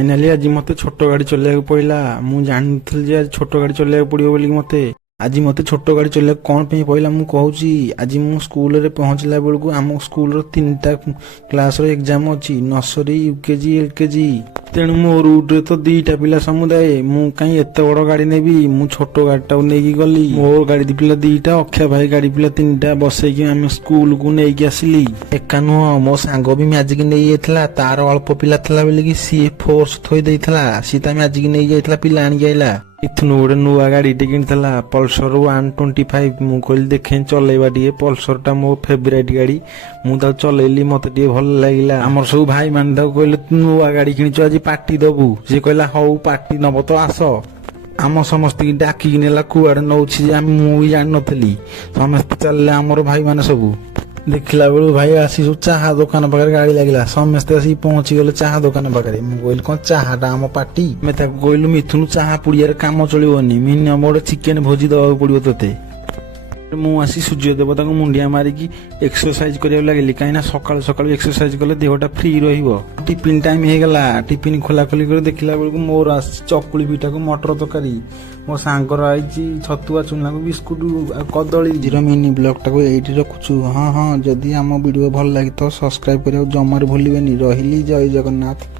Finally आज मते छोट गाड़ी चलेବାକୁ पड़ला। मु जानथि जे आज छोट गाड़ी चलेବାକୁ पड़ियो बोली मते आज मते छोट गाड़ी चले कौन पे पड़ला मु कहूची। आज मु स्कूल रे पहुंचला बेलकू आम स्कूल रो 3टा क्लास रो एग्जाम अछि, नर्सरी यूकेजी एलकेजी। तेणु मो रूट रे तो 2टा पिला समुदाय, मु कहीं एते बड़ गाड़ी नेबी, मु छोट गाड़ीटा नेकी गली। मोर गाड़ी पिला 2टा, अक्षय भाई गाड़ी पिला 3टा बसैकी आम स्कूल को नेकी आसिली। एका नुह मो सांग भी मैजिक नहीं जाइथिला, तार अल्प पिला थिला बेले कि सी फोर्स थोई देइथिला, सी ता मैजिक नहीं जाइथिला पिला आनी आइला। इथनु गोटे नुआ गाड़ी टे किनिथिला पल्सर 125। मु कहली देखे चलेबा टिके, पल्सर टा मो फेवरेट गाड़ी, मु ता चलेली मते टिके भल लागिला। हमर सब भाई मान ता कहले नुआ गाड़ी किनिछ आज पार्टी दबु, से कहला हौ पार्टी नब तो आस। आम समस्त की डाकी नेला कुआडे नौछि जे मु जान नथली। समस्त चलले हमर भाई माने सब देखला बेलू भाई आसी सब चाहा दुकान पाखे गाड़ी लगिला, समस्ते आसी पहुंची गले चाहा दुकान पाखे। मु कहली कौन चाहाटा आम पार्टी, मैं ताको कहलु मिथुनु चाहा पुड़ियार काम चलिबनी, मिनिमम गोटे चिकेन भोजी दबाक पड़ियो तते। मु आसी सूर्य देवता को मुंडिया मारिकी एक्सरसाइज करिया लागली, कहीं सकाल सकाल एक्सरसाइज कले देहटा फ्री रहिबो। टिफिन टाइम हे गला, टिफिन खोला खोली कर देखला बेलू मोर आसी चकुली पिठा को मटर तरकारी, मो सांगर आइची छतुआ चुना को बिस्कुट कदली। जीरो मिनी ब्लॉग टाको एठी रखुछु। हाँ हाँ, जदि आम वीडियो भल लागि तो सब्सक्राइब करियो जमार भूलिबेनी। रहिली, जय जगन्नाथ।